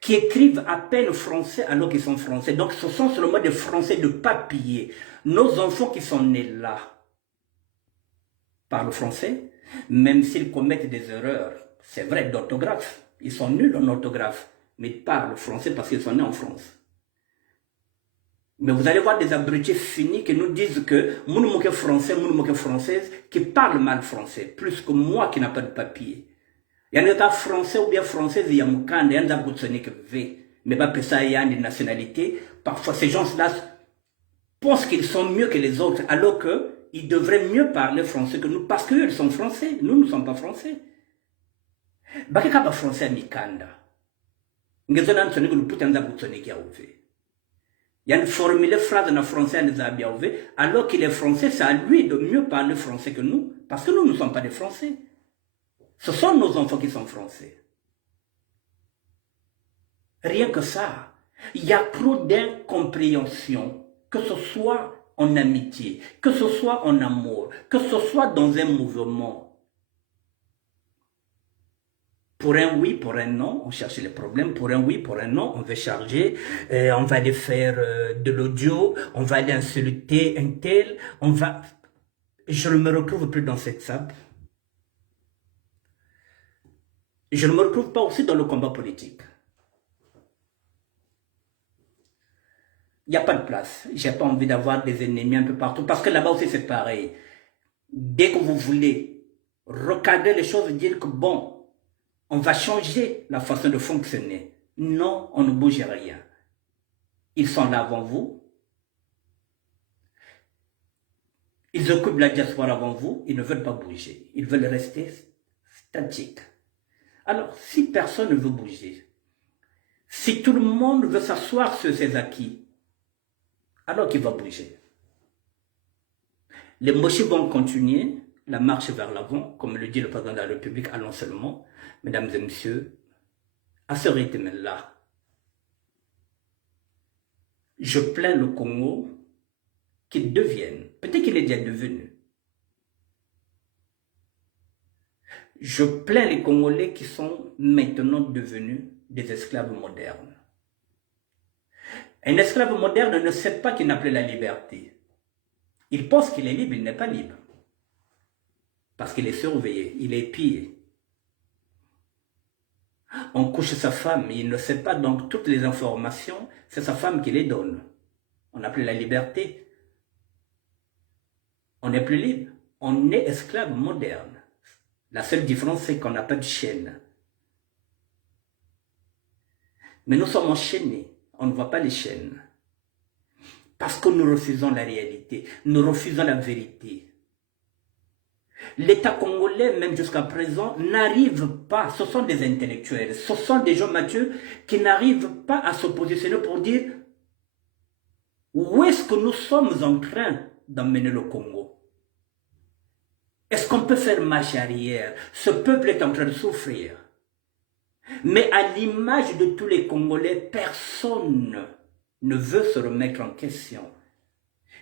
Qui écrivent à peine français, alors qu'ils sont français. Donc ce sont seulement des Français de papier. Nos enfants qui sont nés là parlent français, même s'ils commettent des erreurs, c'est vrai, d'orthographe. Ils sont nuls en orthographe, mais ils parlent français parce qu'ils sont nés en France. Mais vous allez voir des abrutis finis qui nous disent que Mounoumoke français, Mounoumoke française, qui parlent mal français, plus que moi qui n'ai pas de papier. Il y a des français ou bien françaises, il y a Moukande, il y a des Aboutsoniques V, mais pas que ça, il y a des nationalités. Parfois, ces gens-là pensent qu'ils sont mieux que les autres, alors qu'ils devraient mieux parler français que nous, parce qu'eux, ils sont français. Nous ne sommes pas français. Bakeka français à Mikanda. Nous sommes le putain d'Aboutsoniques à V. Il y a une formule phrase en français à Nzabiaouvé, alors qu'il est français, c'est à lui de mieux parler français que nous, parce que nous ne sommes pas des Français. Ce sont nos enfants qui sont français. Rien que ça, il y a trop d'incompréhension, que ce soit en amitié, que ce soit en amour, que ce soit dans un mouvement. Pour un oui, pour un non, on cherche les problèmes. Pour un oui, pour un non, on veut charger. On va aller faire de l'audio. On va aller insulter un tel. Je ne me retrouve plus dans cette sape. Je ne me retrouve pas aussi dans le combat politique. Il n'y a pas de place. Je n'ai pas envie d'avoir des ennemis un peu partout. Parce que là-bas aussi, c'est pareil. Dès que vous voulez recadrer les choses, dire que bon, on va changer la façon de fonctionner. Non, on ne bouge rien. Ils sont là avant vous. Ils occupent la diaspora avant vous. Ils ne veulent pas bouger. Ils veulent rester statiques. Alors, si personne ne veut bouger, si tout le monde veut s'asseoir sur ses acquis, alors qu'il va bouger. Les mochis vont continuer la marche vers l'avant, comme le dit le président de la République, allons seulement. Mesdames et messieurs, à ce rythme-là, je plains le Congo qu'il devienne, peut-être qu'il est déjà devenu. Je plains les Congolais qui sont maintenant devenus des esclaves modernes. Un esclave moderne ne sait pas qu'il n'a plus la liberté. Il pense qu'il est libre, il n'est pas libre. Parce qu'il est surveillé, il est épié. On couche sa femme, il ne sait pas, donc toutes les informations, c'est sa femme qui les donne. On n'a plus la liberté. On n'est plus libre. On est esclave moderne. La seule différence, c'est qu'on n'a pas de chaîne. Mais nous sommes enchaînés. On ne voit pas les chaînes. Parce que nous refusons la réalité. Nous refusons la vérité. L'État congolais, même jusqu'à présent, n'arrive pas, ce sont des intellectuels, ce sont des gens matures qui n'arrivent pas à se positionner pour dire où est-ce que nous sommes en train d'emmener le Congo. Est-ce qu'on peut faire marche arrière? Ce peuple est en train de souffrir. Mais à l'image de tous les Congolais, personne ne veut se remettre en question.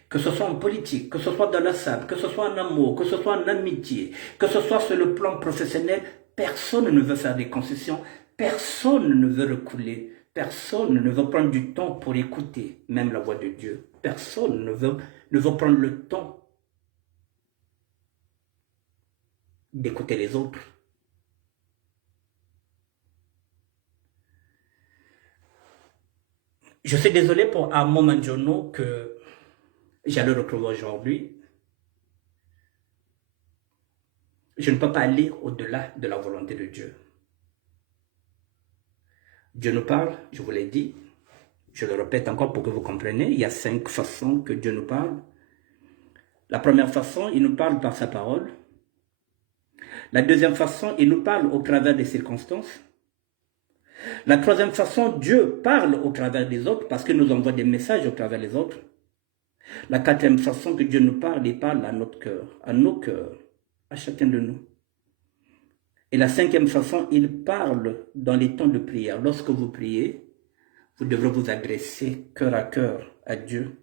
Que ce soit en politique, que ce soit dans la salle, que ce soit en amour, que ce soit en amitié, que ce soit sur le plan professionnel, personne ne veut faire des concessions, personne ne veut reculer, personne ne veut prendre du temps pour écouter même la voix de Dieu. Personne ne veut prendre le temps d'écouter les autres. Je suis désolé pour Armand Mandjono que j'allais retrouver aujourd'hui. Je ne peux pas aller au-delà de la volonté de Dieu. Dieu nous parle, je vous l'ai dit, je le répète encore pour que vous compreniez, il y a 5 façons que Dieu nous parle. La première façon, il nous parle par sa parole. La deuxième façon, il nous parle au travers des circonstances. La troisième façon, Dieu parle au travers des autres parce qu'il nous envoie des messages au travers des autres. La quatrième façon que Dieu nous parle, il parle à notre cœur, à nos cœurs, à chacun de nous. Et la cinquième façon, il parle dans les temps de prière. Lorsque vous priez, vous devrez vous adresser cœur à Dieu.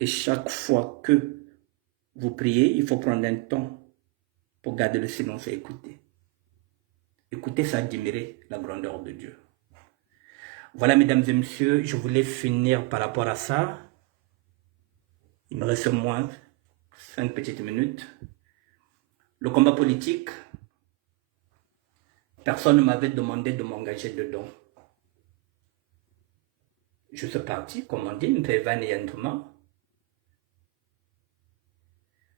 Et chaque fois que vous priez, il faut prendre un temps pour garder le silence et écouter. Écouter, c'est admirer la grandeur de Dieu. Voilà, mesdames et messieurs, je voulais finir par rapport à ça. Il me reste moins 5 petites minutes. Le combat politique, personne ne m'avait demandé de m'engager dedans. Je suis parti, comme on dit,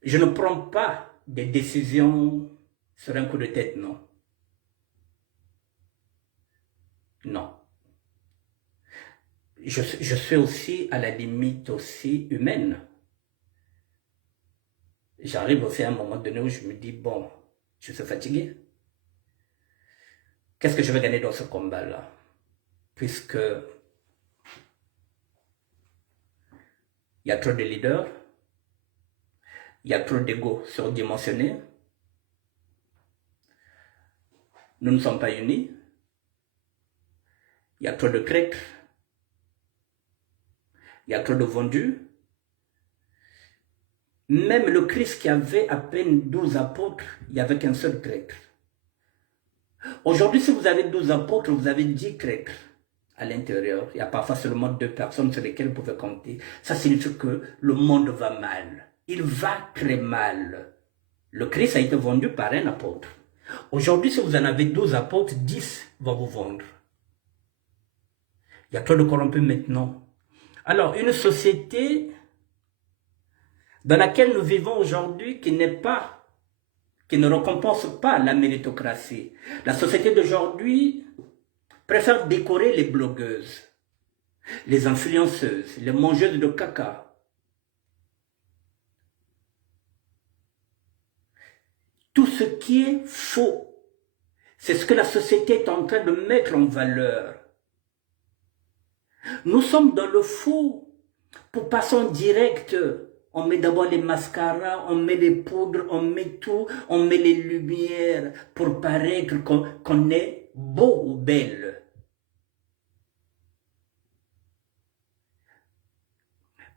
je ne prends pas des décisions sur un coup de tête, non. Non. Je suis aussi à la limite aussi humaine. J'arrive aussi à un moment donné où je me dis, bon, je suis fatigué. Qu'est-ce que je vais gagner dans ce combat-là? Puisque il y a trop de leaders, il y a trop d'ego surdimensionnés, nous ne sommes pas unis, il y a trop de traîtres, il y a trop de vendus. Même le Christ qui avait à peine 12 apôtres, il n'y avait qu'un seul traître. Aujourd'hui, si vous avez 12 apôtres, vous avez 10 traîtres à l'intérieur. Il y a parfois seulement 2 personnes sur lesquelles vous pouvez compter. Ça signifie que le monde va mal. Il va très mal. Le Christ a été vendu par un apôtre. Aujourd'hui, si vous en avez 12 apôtres, 10 vont vous vendre. Il y a trop de corrompus maintenant. Alors, une société dans laquelle nous vivons aujourd'hui qui ne récompense pas la méritocratie. La société d'aujourd'hui préfère décorer les blogueuses, les influenceuses, les mangeuses de caca. Tout ce qui est faux, c'est ce que la société est en train de mettre en valeur. Nous sommes dans le faux pour passer en direct. On met d'abord les mascaras, on met les poudres, on met tout, on met les lumières pour paraître qu'on est beau ou belle.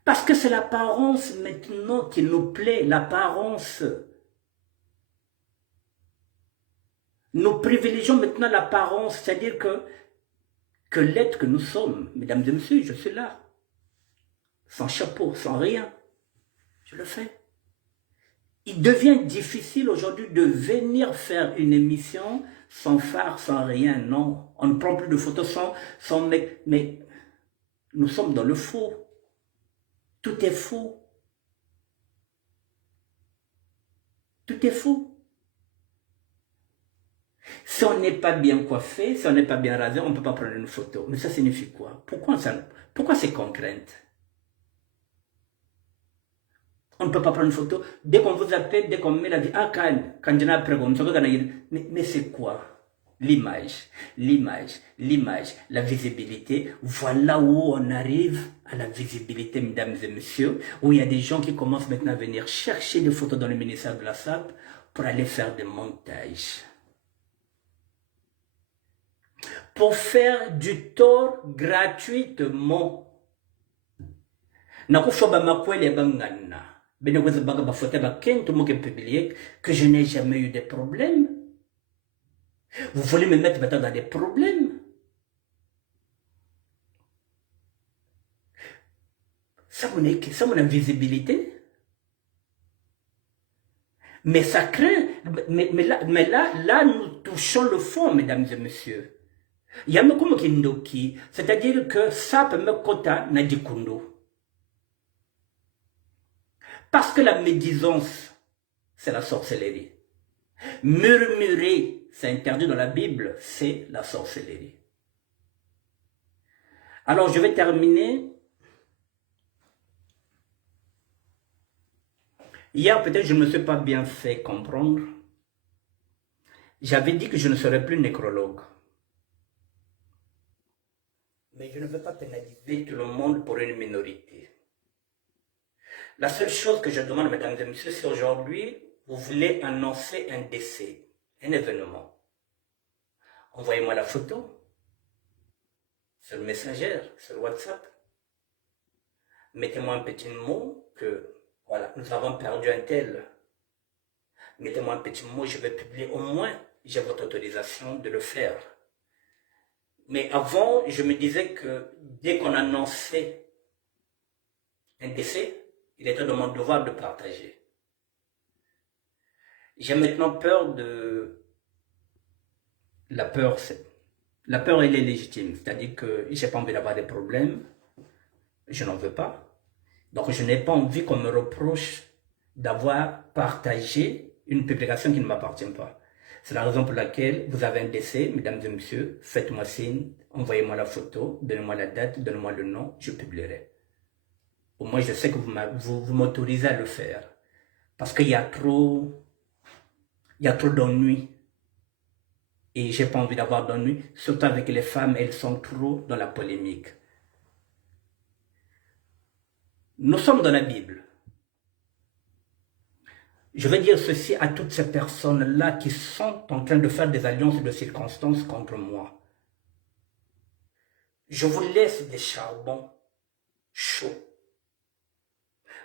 Parce que c'est l'apparence maintenant qui nous plaît, l'apparence. Nous privilégions maintenant l'apparence, c'est-à-dire que l'être que nous sommes, mesdames et messieurs, je suis là. sans chapeau, sans rien. Je le fais. Il devient difficile aujourd'hui de venir faire une émission sans phare, sans rien, non. On ne prend plus de photos sans mais nous sommes dans le faux. Tout est faux. Tout est faux. Si on n'est pas bien coiffé, si on n'est pas bien rasé, on ne peut pas prendre une photo. Mais ça signifie quoi? Pourquoi ces contraintes? On ne peut pas prendre une photo. Dès qu'on vous appelle, dès qu'on met la vie, ah, quand je n'ai après, mais c'est quoi? L'image, la visibilité. Voilà où on arrive à la visibilité, mesdames et messieurs, où il y a des gens qui commencent maintenant à venir chercher des photos dans le ministère de la SAP pour aller faire des montages. Pour faire du tort gratuitement. Que je n'ai jamais eu de problème. Vous voulez me mettre maintenant dans des problèmes. Ça, mon invisibilité. Mais ça craint. Mais là, nous touchons le fond, mesdames et messieurs. C'est-à-dire que ça peut me kota na dikundo. Parce que la médisance, c'est la sorcellerie. Murmurer, c'est interdit dans la Bible, c'est la sorcellerie. Alors, je vais terminer. Hier, peut-être je ne me suis pas bien fait comprendre. J'avais dit que je ne serais plus nécrologue. Mais je ne veux pas pénaliser tout le monde pour une minorité. La seule chose que je demande, mesdames et messieurs, c'est aujourd'hui, vous voulez annoncer un décès, un événement. Envoyez-moi la photo sur le Messenger, sur WhatsApp. Mettez-moi un petit mot que, voilà, nous avons perdu un tel. Mettez-moi un petit mot, je vais publier au moins, j'ai votre autorisation de le faire. Mais avant, je me disais que dès qu'on annonçait un décès, il était de mon devoir de partager. J'ai maintenant peur de... La peur, elle est légitime. C'est-à-dire que je n'ai pas envie d'avoir des problèmes. Je n'en veux pas. Donc, je n'ai pas envie qu'on me reproche d'avoir partagé une publication qui ne m'appartient pas. C'est la raison pour laquelle vous avez un décès, mesdames et messieurs, faites-moi signe, envoyez-moi la photo, donnez-moi la date, donnez-moi le nom, je publierai. Au moins, je sais que vous m'autorisez à le faire. Parce qu'il y a trop d'ennuis. Et j'ai pas envie d'avoir d'ennuis, surtout avec les femmes, elles sont trop dans la polémique. Nous sommes dans la Bible. Je vais dire ceci à toutes ces personnes-là qui sont en train de faire des alliances de circonstances contre moi. Je vous laisse des charbons chauds.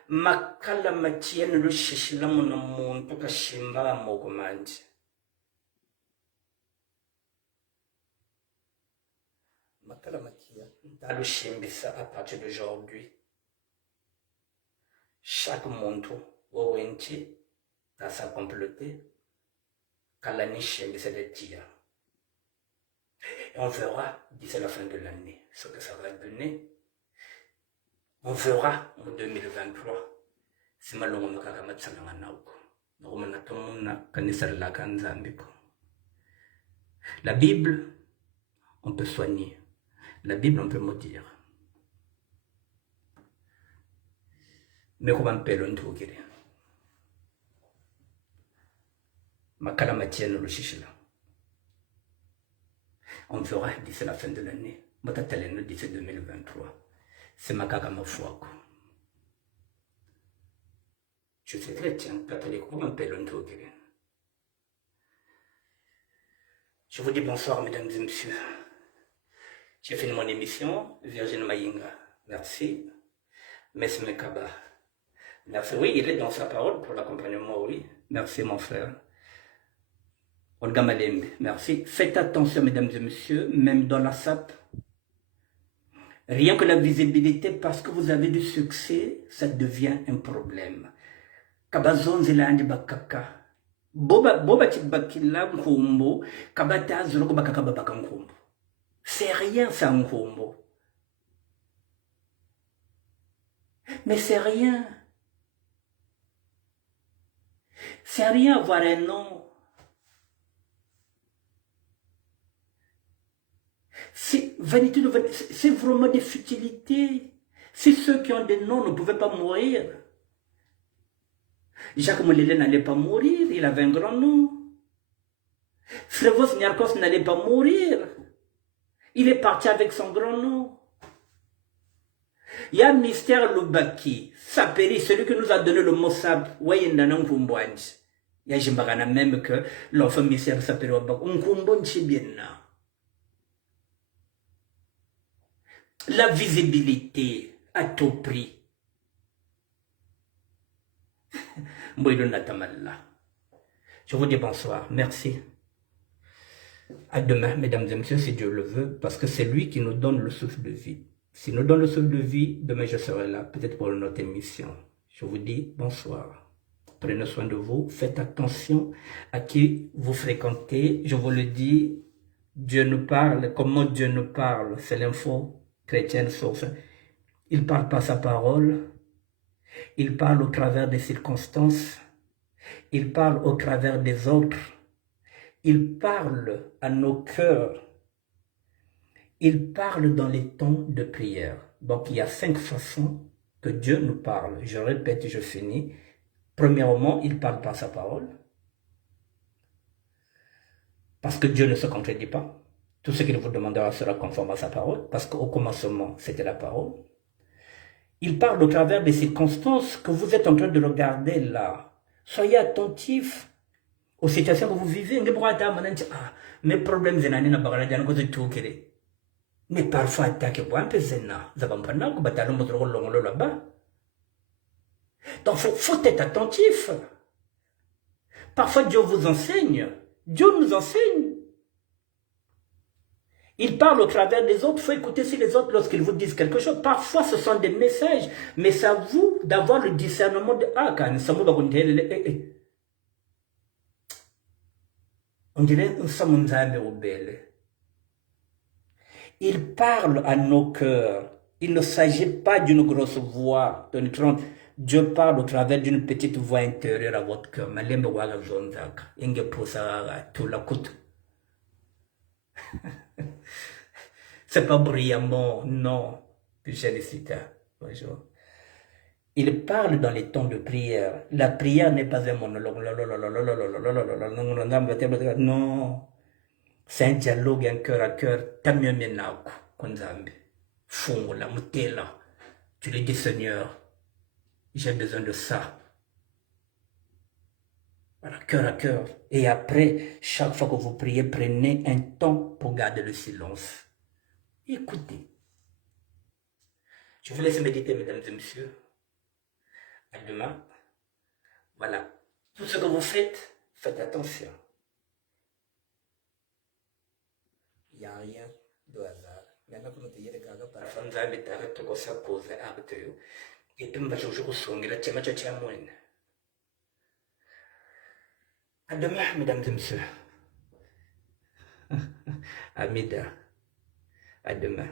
Makala matienne le shishila mon toka shimba mokomandi. Makala matienne dans le shimbisa à partir d'aujourd'hui. Chaque monto au wenti dans sa complété, kalani shimbisa de tia. Et on verra d'ici la fin de l'année ce que ça va donner. On verra en 2023 si malongo mukakamatsalanga nauko. La Bible, on peut soigner. La Bible, on peut maudire. Mais comment on peut le on verra d'ici la fin de l'année. D'ici 2023. C'est ma caca ma foi. Je suis chrétien, catholique, comment on peut le Je vous dis bonsoir, mesdames et messieurs. J'ai fini mon émission, Virgin Mayinga. Merci. Mesme Mekaba. Merci. Oui, il est dans sa parole pour l'accompagnement, oui. Merci, mon frère. Olga Malembe, merci. Faites attention, mesdames et messieurs, même dans la SAP. Rien que la visibilité, parce que vous avez du succès, ça devient un problème. Kabazonzela andi bakaka. Boba tibakila nkumbo, kabata zuroko bakaka babaka nkumbo. C'est rien ça nkumbo. Mais c'est rien. C'est rien avoir un nom. C'est vanité de vanité, c'est vraiment des futilités. Si ceux qui ont des noms ne pouvaient pas mourir, Jacques Molele n'allait pas mourir, il avait un grand nom. Frevos Niarkos n'allait pas mourir, il est parti avec son grand nom. Il y a Mystère Lubaki, Saperi, celui qui nous a donné le mot sab, Wayendanan Kumbwanj. Il y a Jimbagana même que l'enfant Mystère Saperi Wabak, Unkumbonchi bien. La visibilité à tout prix. Je vous dis bonsoir. Merci. À demain, mesdames et messieurs, si Dieu le veut, parce que c'est lui qui nous donne le souffle de vie. S'il nous donne le souffle de vie, demain je serai là, peut-être pour une autre émission. Je vous dis bonsoir. Prenez soin de vous. Faites attention à qui vous fréquentez. Je vous le dis, Dieu nous parle. Comment Dieu nous parle? C'est l'info chrétienne source. Il parle par sa parole. Il parle au travers des circonstances. Il parle au travers des autres. Il parle à nos cœurs. Il parle dans les temps de prière. Donc, il y a 5 façons que Dieu nous parle. Je répète et je finis. Premièrement, il parle par sa parole. Parce que Dieu ne se contredit pas. Tout ce qu'il vous demandera sera conforme à sa parole. Parce qu'au commencement, c'était la parole. Il parle au travers des circonstances que vous êtes en train de regarder là. Soyez attentifs aux situations que vous vivez. Mes problèmes, mais parfois, donc, il faut être attentif. Parfois, Dieu vous enseigne. Dieu nous enseigne. Il parle au travers des autres. Il faut écouter si les autres lorsqu'ils vous disent quelque chose. Parfois, ce sont des messages. Mais c'est à vous d'avoir le discernement de... Ah, quand ça on dirait un samunzame au bel. Il parle à nos cœurs. Il ne s'agit pas d'une grosse voix. Dieu parle au travers d'une petite voix intérieure à votre cœur. C'est pas brillamment, non. Bonjour. Il parle dans les temps de prière. La prière n'est pas un monologue. Non. C'est un dialogue, un cœur à cœur. Tu lui dis, Seigneur, j'ai besoin de ça. Voilà, cœur à cœur. Et après, chaque fois que vous priez, prenez un temps pour garder le silence. Écoutez. Je vous laisse méditer, mesdames et messieurs. À demain. Voilà. Tout ce que vous faites, faites attention. Il n'y a rien de hasard. Maintenant que nous te disons que parfois nous avons été arrêtés pour ça cause acte. Et puis, nous allons jouer au son. Il a tellement de temps. À demain, mesdames et messieurs. Amida. À demain.